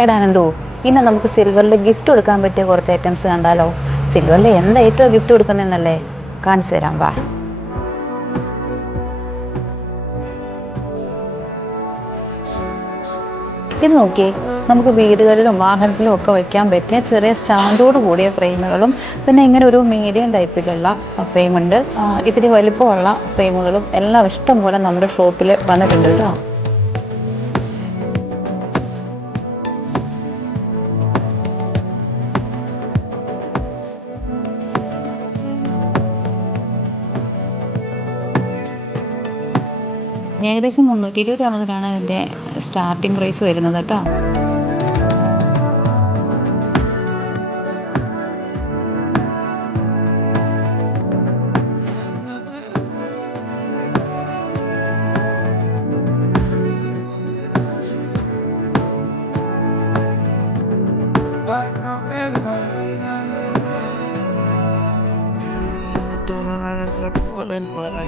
എടാ എന്തോ ഇന്ന് നമുക്ക് സിൽവറിൽ ഗിഫ്റ്റ് കൊടുക്കാൻ പറ്റിയ കുറച്ച് ഐറ്റംസ് കണ്ടാലോ? സിൽവറിൽ എന്താ ഏറ്റവും ഗിഫ്റ്റ് കൊടുക്കുന്നതെന്നല്ലേ? കാണിച്ചു തരാം, വാ. ഇത് നോക്കിയേ, നമുക്ക് വീടുകളിലും വാഹനത്തിലും ഒക്കെ വയ്ക്കാൻ പറ്റിയ ചെറിയ സ്റ്റാൻഡോട് കൂടിയ ഫ്രെയിമുകളും പിന്നെ ഇങ്ങനെ ഒരു മീഡിയം ടൈപ്പിലുള്ള ഫ്രെയിമുണ്ട്. ഇത്തിരി വലിപ്പമുള്ള ഫ്രെയിമുകളും എല്ലാം ഇഷ്ടം പോലെ നമ്മുടെ ഷോപ്പിൽ വന്നിട്ടുണ്ട് കേട്ടോ. ഏകദേശം 320 മുതലാണ് ഇതിൻ്റെ സ്റ്റാർട്ടിംഗ് പ്രൈസ് വരുന്നത് കേട്ടോ. പോലെ